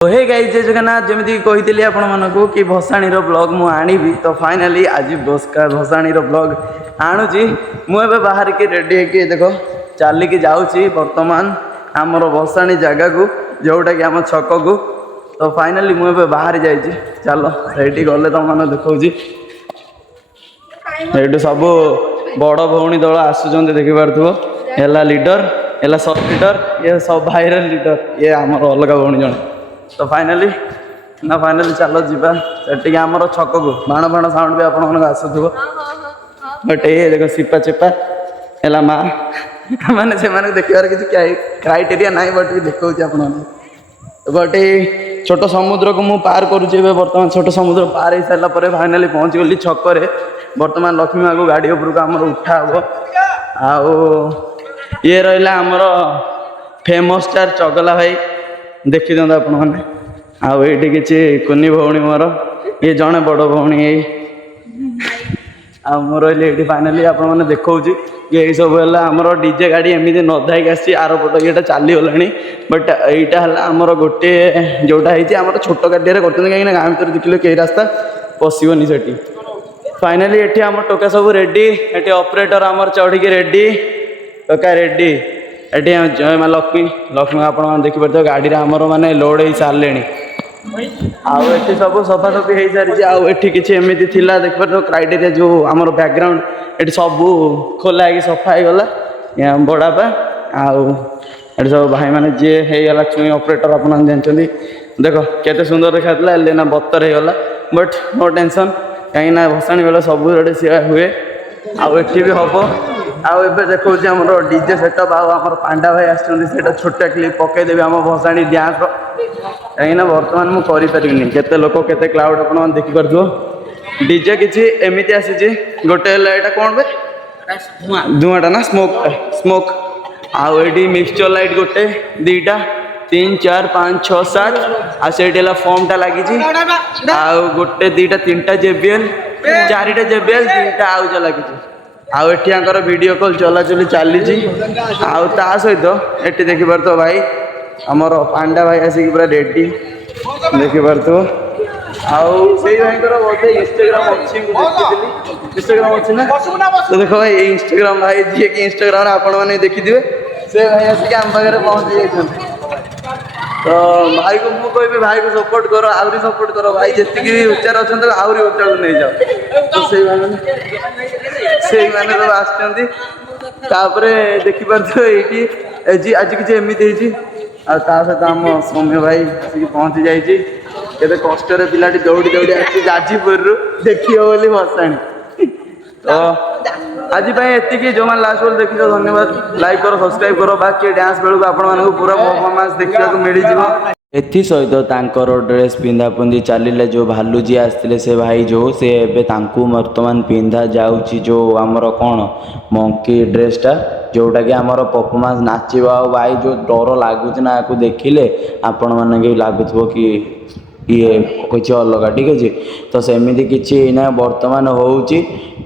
तो hey guys जय जगन्नाथ जमी कही आपण मानक कि भसाणी ब्लॉग मु आनिबी तो फाइनाली आज भसाणी ब्लॉग आणुची मुझे बाहर की रेडी है देखो चलिकी जाऊँगी बर्तमान आमर भसाणी जगह को जोटा कि आम छक को तो फाइनाली मुझे बाहर जाइए चलो ये गले तुम मैंने देखी ये सब बड़ भौणी दल आसुँच देखिपो है लीडर है सब लीडर ये सब भाईर लीडर ये आमर अलग भौणी जन तो फाइनाली चलो जीवा से आमर छक को बाण बाण साउंड भी आप आसुव बट ये देखो सिपा चेपा है माँ मैंने से देखार किसी क्राइटेरिया ना बट देखा बट छोट समुद्र को मुझे पार करुचे बर्तमान छोट समुद्र पार हो सारापर फाइनाली पहुँच गली छक बर्तमान लक्ष्मी माँ को गाड़ी उपरक आमर उठा हे ये रहा आमर फेमस स्टार चगला भाई देखी दिखाँ आपण मैंने आईटी किसी कुनी भौणी मोर ये जड़े बड़ भौणी आर रही फाइनाली आपने देखा ये सब है आमर डीजे गाड़ी एमती नदाई आसी आर पट ये चलीगला बट यहाँ है आमर गोटे जोटा है छोट गाड़ी कहीं गाँ भर देखिए कई रास्ता पशनी से फाइनाली ये आम टोका सब रेडी ये ऑपरेटर आमर चढ़ी रेडी टोका रेडी ये लक्ष्मी लक्ष्मी आप देखिए गाड़ी आमर माने लोड हो सारे आउ सब सफासफी हो सारी आउे किसी एमती थिला देखिए क्राइटेरिया जो आमर बैकग्राउंड ये सब खोला है सफा हो गला बड़ापा आउ सब भाई मैंने जी होगा चुई ऑपरेटर आप जानते देख केते सुंदर देखा ना बतर होगा बट नो टेंशन कहीं भसाणी बेले सब सी हुए आउ भी हम आउ देखो आम डीजे सेटअप आमर पांडा भाई आसटा छोटा क्लिप पकईदेवी आम भसाणी डांस कहीं बर्तमान मुझे केते लोक केते क्लाउड आप देखिपो डीजे किसी एमती आसी गोटे यहाँ कौन बे धुआटा ना स्मोक स्मोक आउ ये मिक्सचर लाइट गोटे दीटा 3 4 5 6 7 आला फॉर्मटा लगी आउ गोटे दीटा 3टा JBL 4टा JBL 3टा आउज लगी आउर वीडियो कॉल चलाचली चली सहित ये देखिपार तो भाई आमर पांडा भाई आसिक पूरा रेडी देखिपार तो आउ से भाई बोलते इंस्टाग्राम अच्छी इंस्टाग्राम अच्छी ना तो देखो भाई इंस्टाग्राम भाई जी कि इंस्टाग्राम आपण मैंने देखिए से भाई आसिक आम पाखे पहुँच जाते तो भाई को मुझे कह भाई को सपोर्ट करो आहरी सपोर्ट करो भाई जी उच्चार अच्छा आहरी उच्चा को नहीं जाओ तो से मैंने सब आसपर देखिपार तो ये आज किसी एमती सहित आम सौम्य भाई आसिक पहुँची जाइए केते कष्ट पिलाटी दौड़ी दौड़ी आसी जाजपुर देखिए बोली भसाणी तो आज ये जो मैंने लास्ट बोल देखी धन्यवाद लाइक करो सब्सक्राइब करो बाकी डांस बेलू आपको पूरा परफॉर्मेंस देखा मिल जाए एथि सहित तांकर ड्रेस पिंधा पुंधी चलिले जो भालुजी आसते से भाई जो से एबे तांकू वर्तमान पिंधा जाउची जो आमर कौन मंकी ड्रेसटा जोटा कि आमर परफॉर्मेंस नाचवा भाई जो डर लगुच ना या देखिले आपण मैंने लगुव कि ये कुछ अलग ठीक अच्छे तो सेमती किसी ना बर्तमान हो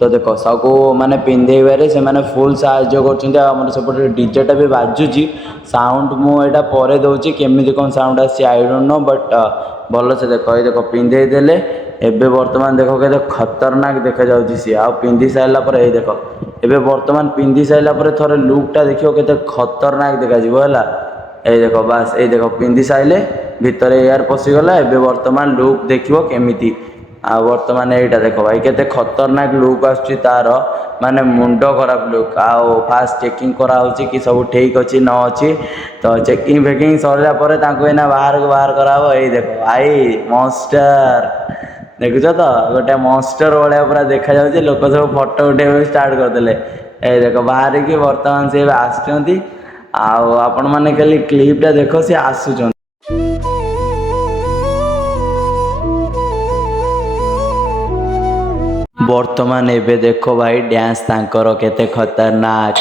तो देख सबको माने पिंधेबारे से माने फुल साहाଯ୍य कर सेपटे डीजेटा भी बाजुची साउंड मुझा पर दूसरी केमी कौन साउंड आसी आई डोंट नो बट भल से देख ये देख पिंधे देले एबे बर्तमान देख के खतरनाक देखा जाऊँगी सी आ पिंधि सारापर ये देख एबे बर्तमान पिंधि सारापर थोड़े लुकटा देखो के खतरनाक देखा ये देख बास ये देख पिंधि सारे भितर एयर पशिगला एबे बर्तमान लुक देखो केमिति आ बर्तमान यहाँ देख भाई केते खतरनाक लुक आसुची तार माने मुंड खराब लुक आओ फास्ट चेकिंग कराऊँगी कि सब ठीक अच्छी न अच्छी तो चेकिंग फेकिंग सरला बाहर को बाहर कराव ये देख भाई मॉन्स्टर देखुच तो गोटे मॉन्स्टर भाया पूरा देखा जाऊँगी लोक सब फोटो उठे स्टार्ट करदे ये देख बाहर की बर्तमान से आसुँच आपण मैंने खाली क्लिपटा देख सी आसुच बर्तमान एबे देखो भाई डांस तांकर केते खतरनाक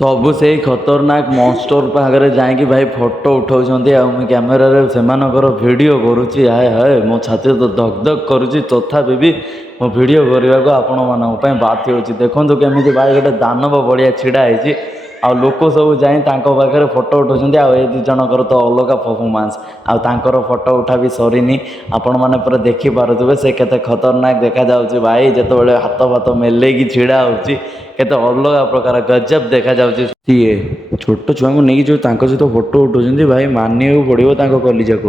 ସବୁ ସେଇ ଖତରନାକ ମନ୍ଷ୍ଟର ପାଖରେ ଯାଇକି ଭାଇ ଫଟୋ ଉଠାଉଛନ୍ତି। ଆଉ ମୁଁ କ୍ୟାମେରାରେ ସେମାନଙ୍କର ଭିଡ଼ିଓ କରୁଛି। ହାଏ ହାଏ ମୋ ଛାତି ତ ଧକ୍ ଧକ୍ କରୁଛି, ତଥାପି ବି ମୋ ଭିଡ଼ିଓ କରିବାକୁ ଆପଣମାନଙ୍କ ପାଇଁ ବାଧ୍ୟ ହେଉଛି। ଦେଖନ୍ତୁ କେମିତି ଭାଇ ଗୋଟେ ଦାନବ ଭଳିଆ ଛିଡ଼ା ହେଇଛି, ଆଉ ଲୋକ ସବୁ ଯାଇ ତାଙ୍କ ପାଖରେ ଫଟୋ ଉଠାଉଛନ୍ତି। ଆଉ ଏ ଦୁଇ ଜଣଙ୍କର ତ ଅଲଗା ପରଫର୍ମାନ୍ସ, ଆଉ ତାଙ୍କର ଫଟୋ ଉଠା ବି ସରିନି। ଆପଣମାନେ ପୁରା ଦେଖିପାରୁଥିବେ ସେ କେତେ ଖତରନାକ ଦେଖାଯାଉଛି ଭାଇ, ଯେତେବେଳେ ହାତ ଫାତ ମେଲେଇକି ଛିଡ଼ା ହେଉଛି କେତେ ଅଲଗା ପ୍ରକାର ଗଜବ ଦେଖାଯାଉଛି। ସିଏ ଛୋଟ ଛୁଆଙ୍କୁ ନେଇକି ଯେଉଁ ତାଙ୍କ ସହିତ ଫଟୋ ଉଠାଉଛନ୍ତି ଭାଇ, ମାନିବାକୁ ପଡ଼ିବ ତାଙ୍କ କଲିଜାକୁ।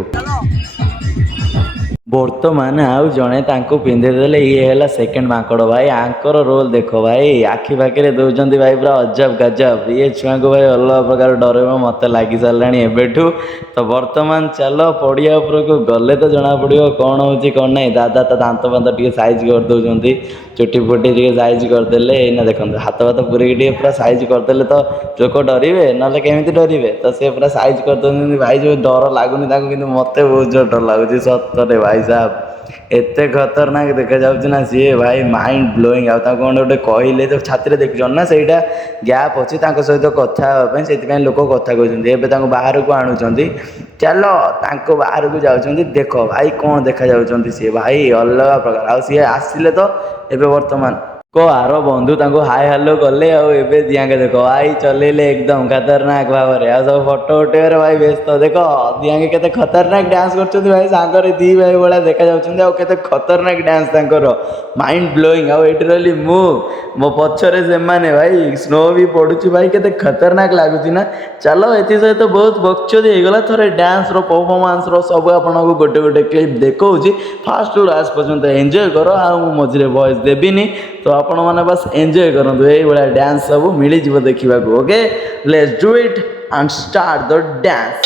ବର୍ତ୍ତମାନ ଆଉ ଜଣେ ତାଙ୍କୁ ପିନ୍ଧେଇଦେଲେ, ଇଏ ହେଲା ସେକେଣ୍ଡ ମାଙ୍କଡ଼ ଭାଇ। ଆଙ୍କର ରୋଲ ଦେଖ ଭାଇ, ଆଖି ପାଖିରେ ଦେଉଛନ୍ତି ଭାଇ ପୁରା ଅଜବ ଗଜବ। ଇଏ ଛୁଆଙ୍କୁ ଭାଇ ଅଲଗା ପ୍ରକାର ଡରେଇବ ମୋତେ ଲାଗି ସାରିଲାଣି ଏବେଠୁ। ତ ବର୍ତ୍ତମାନ ଚାଲ ପଡ଼ିଆ ଉପରକୁ ଗଲେ ତ ଜଣାପଡ଼ିବ କ'ଣ ହେଉଛି କ'ଣ ନାହିଁ। ଦାଦା ତ ଦାନ୍ତ ଫାନ୍ତ ଟିକେ ସାଇଜ୍ କରିଦେଉଛନ୍ତି, ଚୁଟି ଫୁଟି ଟିକେ ସାଇଜ୍ କରିଦେଲେ। ଏଇନା ଦେଖନ୍ତୁ ହାତ ଫାତ ପୁରେଇକି ଟିକେ ପୁରା ସାଇଜ୍ କରିଦେଲେ ତ ଲୋକ ଡରିବେ, ନହେଲେ କେମିତି ଡରିବେ। ତ ସେ ପୁରା ସାଇଜ୍ କରିଦେଉଛନ୍ତି ଭାଇ, ଯେଉଁ ଡର ଲାଗୁନି ତାଙ୍କୁ, କିନ୍ତୁ ମୋତେ ବହୁତ ଜୋର ଡର ଲାଗୁଛି ସତରେ ଭାଇ ସାହେବ। ଏତେ ଖତରନାକ ଦେଖାଯାଉଛି ନା ସିଏ ଭାଇ, ମାଇଣ୍ଡ ବ୍ଲୋଇଂ। ଆଉ ତାଙ୍କୁ କ'ଣ ଗୋଟେ କହିଲେ ତ ଛାତିରେ ଦେଖିଛନ୍ତି ନା, ସେଇଟା ଗ୍ୟାପ୍ ଅଛି ତାଙ୍କ ସହିତ କଥା ହେବା ପାଇଁ, ସେଥିପାଇଁ ଲୋକ କଥା କହୁଛନ୍ତି। ଏବେ ତାଙ୍କୁ ବାହାରକୁ ଆଣୁଛନ୍ତି, ଚାଲ ତାଙ୍କ ବାହାରକୁ ଯାଉଛନ୍ତି। ଦେଖ ଭାଇ କ'ଣ ଦେଖାଯାଉଛନ୍ତି ସିଏ ଭାଇ, ଅଲଗା ପ୍ରକାର। ଆଉ ସିଏ ଆସିଲେ ତ ଏବେ ବର୍ତ୍ତମାନ ଆର ବନ୍ଧୁ ତାଙ୍କୁ ହାଇ ହ୍ୟାଲୋ କଲେ, ଆଉ ଏବେ ଦିଆଙ୍କେ ଦେଖ ଭାଇ ଚଲେଇଲେ ଏକଦମ ଖତରନାକ ଭାବରେ। ଆଉ ସବୁ ଫଟୋ ଉଠେଇବାରେ ଭାଇ ବ୍ୟସ୍ତ। ଦେଖ ଦିଆଙ୍କେ କେତେ ଖତରନାକ ଡ୍ୟାନ୍ସ କରୁଛନ୍ତି ଭାଇ, ସାଙ୍ଗରେ ଦି ଭାଇ ଭଳିଆ ଦେଖାଯାଉଛନ୍ତି। ଆଉ କେତେ ଖତରନାକ ଡ୍ୟାନ୍ସ ତାଙ୍କର, ମାଇଣ୍ଡ ବ୍ଲୋଇଂ। ଆଉ ଏଇଠି ରହିଲି ମୁଁ, ମୋ ପଛରେ ସେମାନେ ଭାଇ, ସ୍ନୋ ବି ପଡ଼ୁଛି ଭାଇ, କେତେ ଖତରନାକ ଲାଗୁଛି ନା। ଚାଲ ଏଥି ସହିତ ବହୁତ ବକ୍ଚୋଦି ହେଇଗଲା। ଥରେ ଡ୍ୟାନ୍ସର ପରଫର୍ମାନ୍ସର ସବୁ ଆପଣଙ୍କୁ ଗୋଟେ ଗୋଟେ କ୍ଲିପ୍ ଦେଖାଉଛି। ଫାଷ୍ଟରୁ ଲାଷ୍ଟ ପର୍ଯ୍ୟନ୍ତ ଏନ୍ଜୟ କର। ଆଉ ମୁଁ ମଝିରେ ଭଏସ୍ ଦେବିନି, ତ ଆପଣମାନେ ବାସ୍ ଏନ୍ଜୟ କରନ୍ତୁ। ଏଇଭଳିଆ ଡ୍ୟାନ୍ସ ସବୁ ମିଳିଯିବ ଦେଖିବାକୁ। Okay, let's do it and start the dance.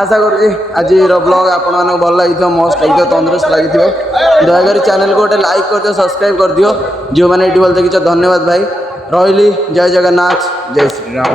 आशा करुँच आज ब्लॉग आपण मानक भल लगी मस्त लगी तंदुरुस्त लगी दयाकोरी चैनल को गोटे लाइक कर दियो सब्सक्राइब कर दियो जो मैंने ये देखिए धन्यवाद भाई रही जय जगन्नाथ जय श्री राम।